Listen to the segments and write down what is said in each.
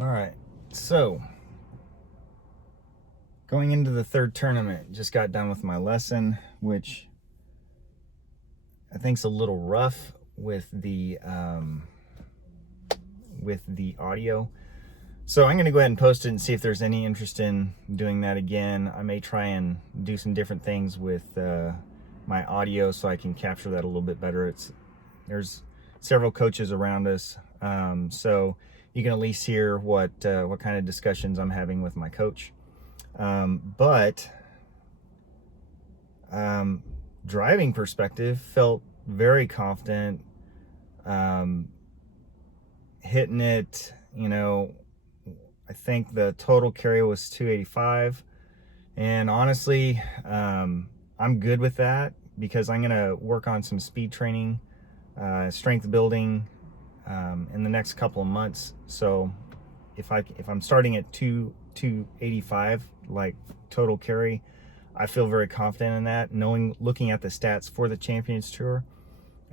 All right, so going into the third tournament, just got done with my lesson, which I think is a little rough with the audio. So I'm going to go ahead and post it and see if there's any interest in doing that again. I may try and do some different things with my audio so I can capture that a little bit better. There's several coaches around us, so you can at least hear what kind of discussions I'm having with my coach. But driving perspective, felt very confident, hitting it, I think the total carry was 285, and honestly, I'm good with that because I'm gonna work on some speed training, strength building in the next couple of months. So if I'm starting at 285 like total carry, I feel very confident in that, looking at the stats for the Champions Tour.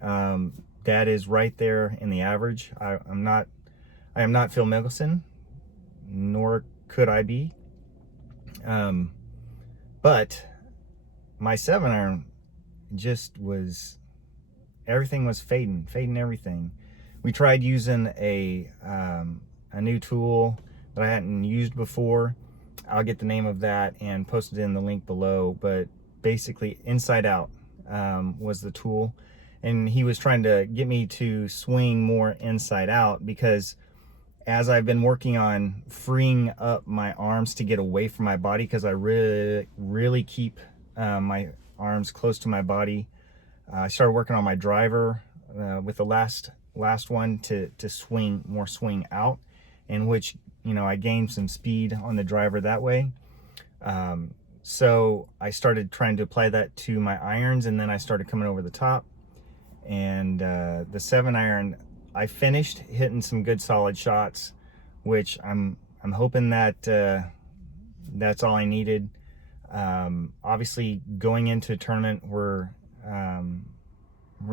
That is right there in the average. I am not Phil Mickelson, nor could I be. But my 7-iron just was, everything was fading everything. We tried using a new tool that I hadn't used before. I'll get the name of that and post it in the link below, but basically Inside Out was the tool, and he was trying to get me to swing more inside out because as I've been working on freeing up my arms to get away from my body, because I really keep my arms close to my body. I started working on my driver with the last one to swing out, in which I gained some speed on the driver that way. So I started trying to apply that to my irons, and then I started coming over the top. And the 7-iron, I finished hitting some good solid shots, which I'm hoping that that's all I needed. Obviously, going into a tournament where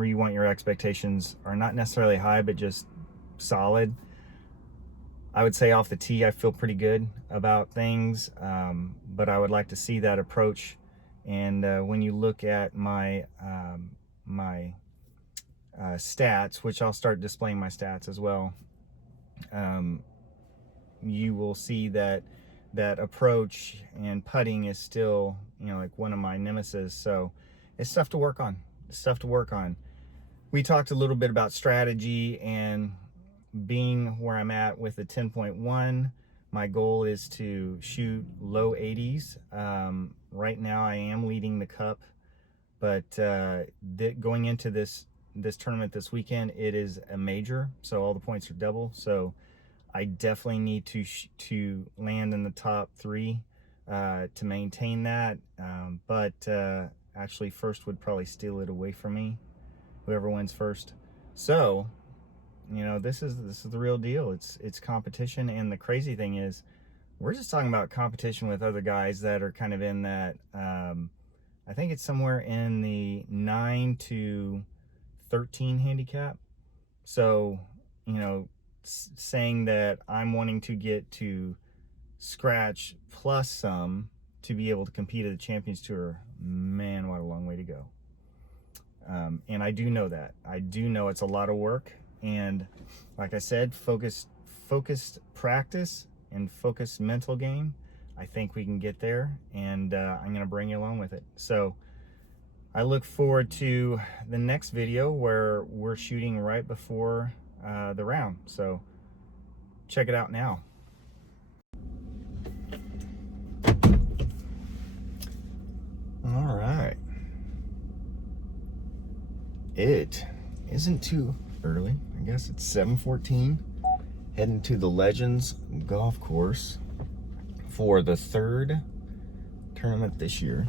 you want your expectations are not necessarily high, but just solid, I would say off the tee, I feel pretty good about things, but I would like to see that approach. And when you look at my stats, which I'll start displaying my stats as well, you will see that approach and putting is still, like one of my nemesis. So it's stuff to work on. We talked a little bit about strategy, and being where I'm at with the 10.1, my goal is to shoot low 80s. Right now I am leading the cup, but going into this tournament this weekend, it is a major, so all the points are double. So I definitely need to land in the top 3 to maintain that. But actually, first would probably steal it away from me, whoever wins first. So this is the real deal. It's competition, and the crazy thing is, we're just talking about competition with other guys that are kind of in that. I think it's somewhere in the 9 to 13 handicap. So saying that I'm wanting to get to scratch plus some to be able to compete at the Champions Tour, man, what a long way to go. And I do know that. I do know it's a lot of work, and like I said, focused practice and focused mental game. I think we can get there, and I'm going to bring you along with it. So I look forward to the next video where we're shooting right before the round. So check it out now. All right. It isn't too early. I guess it's 7:14. Heading to the Legends Golf Course for the 3rd tournament this year.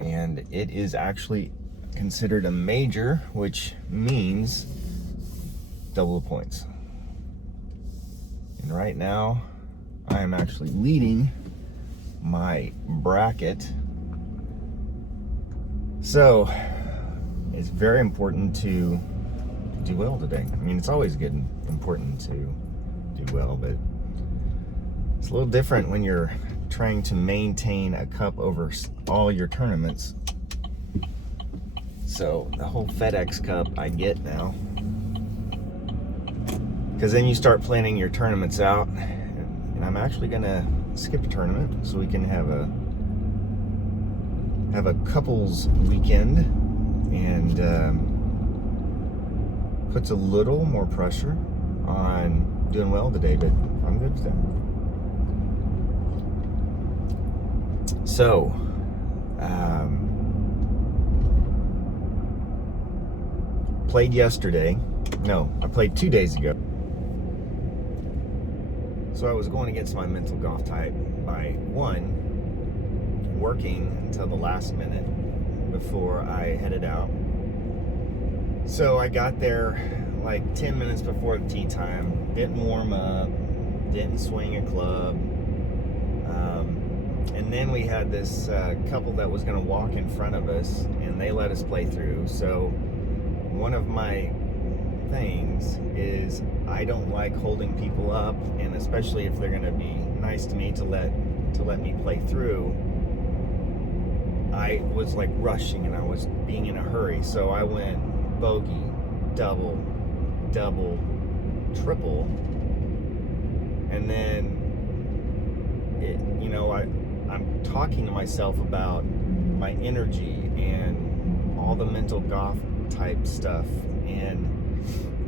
And it is actually considered a major, which means double the points. And right now, I am actually leading my bracket. So it's very important to do well today. I mean, it's always good and important to do pretty well, but it's a little different when you're trying to maintain a cup over all your tournaments. So the whole FedEx Cup I get now, because then you start planning your tournaments out, and I'm actually gonna skip a tournament so we can have a couples weekend, and puts a little more pressure on doing well today, but I'm good with that. So played yesterday. No, I played 2 days ago. So I was going against my mental golf type by one, working until the last minute before I headed out. So I got there like 10 minutes before the tee time, didn't warm up, didn't swing a club. And then we had this couple that was going to walk in front of us, and they let us play through. So one of my things is I don't like holding people up, and especially if they're going to be nice to me to let me play through. I was like rushing, and I was being in a hurry, so I went bogey, double, triple, and then I'm talking to myself about my energy and all the mental golf type stuff, and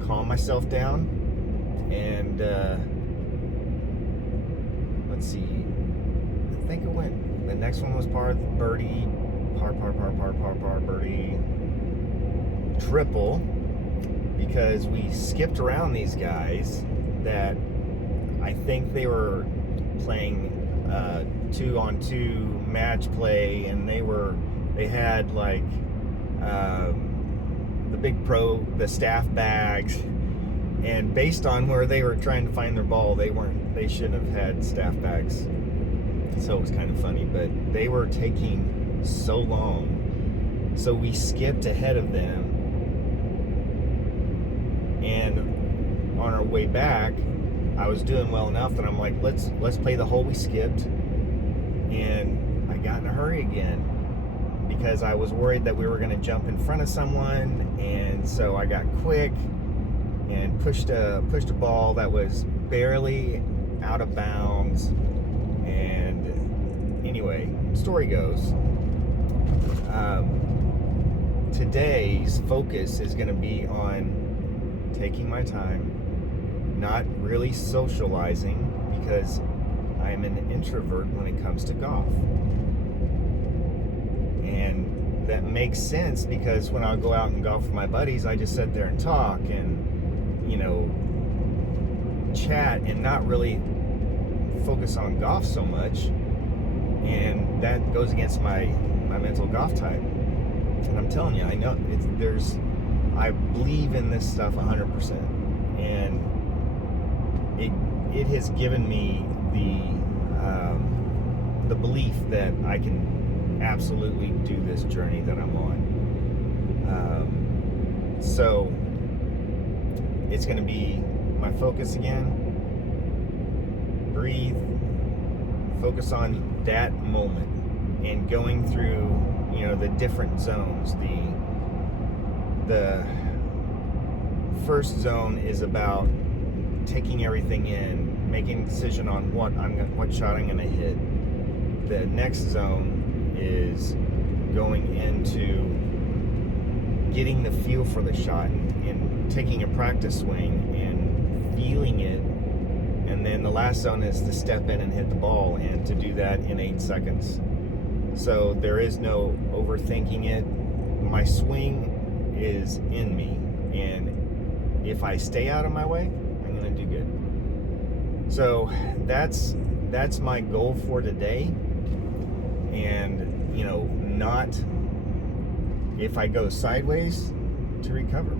calm myself down. And let's see, I think it went, the next one was birdie, par, birdie, triple, because we skipped around these guys that I think they were playing 2-on-2 match play, and they had like the big pro, the staff bags, and based on where they were trying to find their ball, they shouldn't have had staff bags. So it was kind of funny, but they were taking so long, so we skipped ahead of them. And on our way back, I was doing well enough that I'm like, let's play the hole we skipped. And I got in a hurry again because I was worried that we were going to jump in front of someone, and so I got quick and pushed a ball that was barely out of bounds. And anyway, story goes, today's focus is going to be on taking my time, not really socializing, because I'm an introvert when it comes to golf. And that makes sense, because when I go out and golf with my buddies, I just sit there and talk and, chat, and not really focus on golf so much. And that goes against my mental golf type. And I'm telling you, I know I believe in this stuff 100%. And it has given me the belief that I can absolutely do this journey that I'm on. So it's going to be my focus again. Breathe, focus on that moment, and going through the different zones. The first zone is about taking everything in, making a decision on what shot I'm going to hit. The next zone is going into getting the feel for the shot and taking a practice swing and feeling it. And then the last zone is to step in and hit the ball, and to do that in 8 seconds. So there is no overthinking it. My swing is in me, and if I stay out of my way, I'm going to do good. So that's my goal for today. And not if I go sideways, to recover.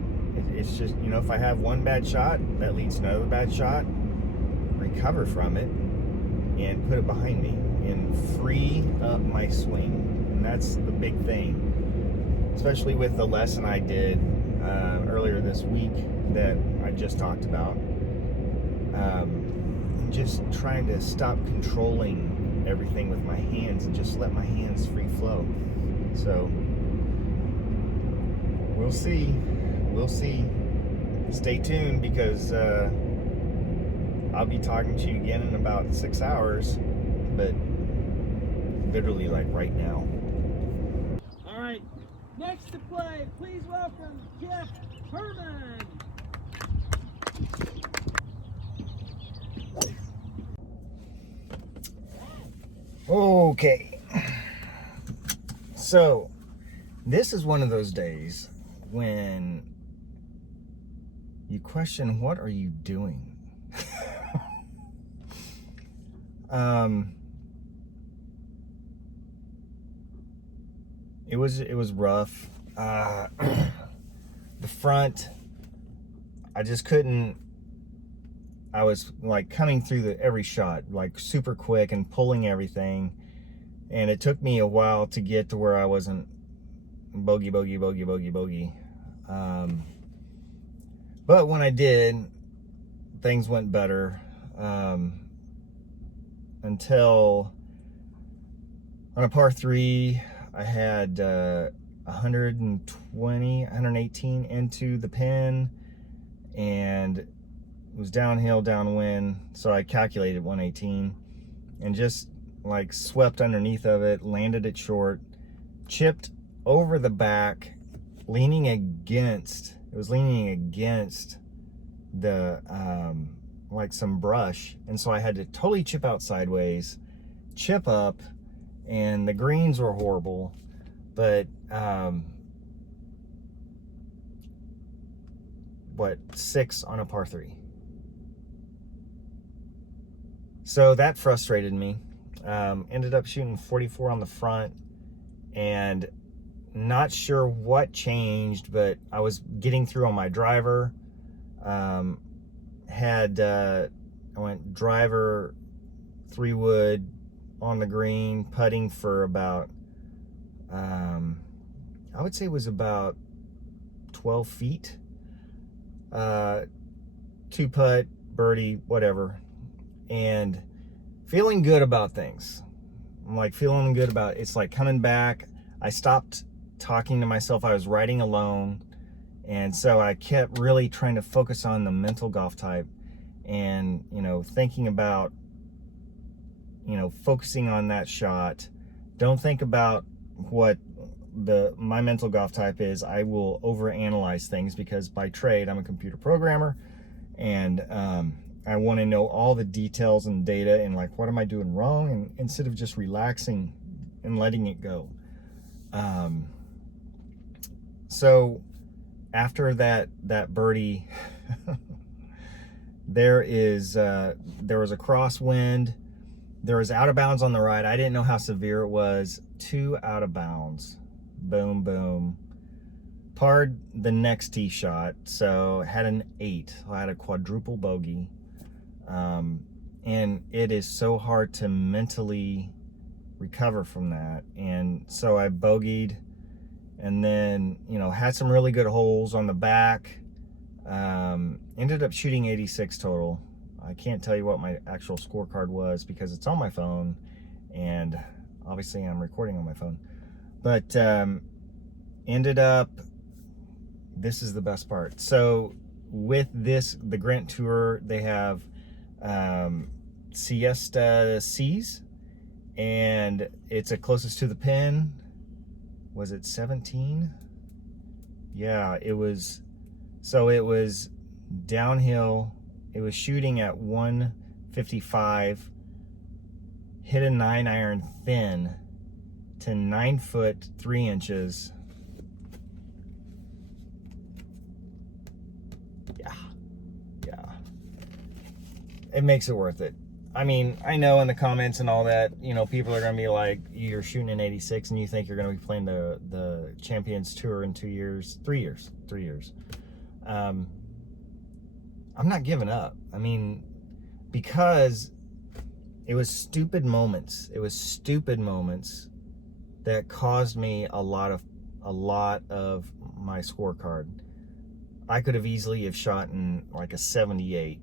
It's just, if I have one bad shot that leads to another bad shot, recover from it and put it behind me and free up my swing. And that's the big thing, especially with the lesson I did earlier this week that I just talked about. Just trying to stop controlling everything with my hands and just let my hands free flow. So we'll see. Stay tuned, because I'll be talking to you again in about 6 hours, but literally like right now. All right, next to play, please welcome Jeff Herman. Okay, so this is one of those days when you question, what are you doing? It was rough. The front, I just couldn't. I was like coming through every shot like super quick and pulling everything, and it took me a while to get to where I wasn't bogey. But when I did, things went better, until on a par 3 I had 118 into the pin, and it was downhill downwind, so I calculated 118 and just like swept underneath of it, landed it short, chipped over the back, leaning against the like some brush, and so I had to totally chip out sideways, chip up, and the greens were horrible, but what, 6 on a par 3. So that frustrated me. Ended up shooting 44 on the front, and not sure what changed, but I was getting through on my driver. I went driver 3-wood on the green, putting for about, I would say it was about 12 feet. 2-putt, birdie, whatever. And feeling good about things. I'm like feeling good about it's like coming back. I stopped talking to myself. I was riding alone, and so I kept really trying to focus on the mental golf type, and thinking about focusing on that shot. Don't think about what my mental golf type is. I will overanalyze things because by trade I'm a computer programmer, and I want to know all the details and data, and like, what am I doing wrong, and instead of just relaxing and letting it go. So after that birdie, there was a crosswind. There was out of bounds on the right. I didn't know how severe it was. 2 out of bounds. Boom, boom. Parred the next tee shot, so had an 8. I had a quadruple bogey. And it is so hard to mentally recover from that. And so I bogeyed, and then, had some really good holes on the back. Ended up shooting 86 total. I can't tell you what my actual scorecard was because it's on my phone, and obviously I'm recording on my phone. But ended up, this is the best part. So with the Grint Tour, they have Siesta C's, and it's closest to the pin. Was it 17? Yeah, it was. So it was downhill. It was shooting at 155, hit a 9-iron thin to 9 foot 3 inches. Yeah. It makes it worth it. I mean, I know in the comments and all that, people are going to be like, you're shooting an 86 and you think you're going to be playing the Champions Tour in 3 years. I'm not giving up. I mean, because it was stupid moments. It was stupid moments that caused me a lot of my scorecard. I could have easily have shot in like a 78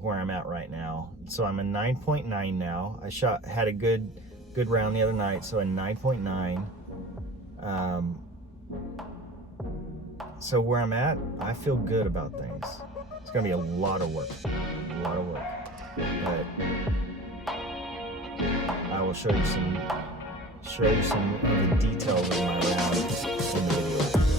where I'm at right now. So I'm a 9.9 now. I had a good round the other night, so a 9.9. So where I'm at, I feel good about things. It's gonna be a lot of work, but I will show you some of the details of my round in the video.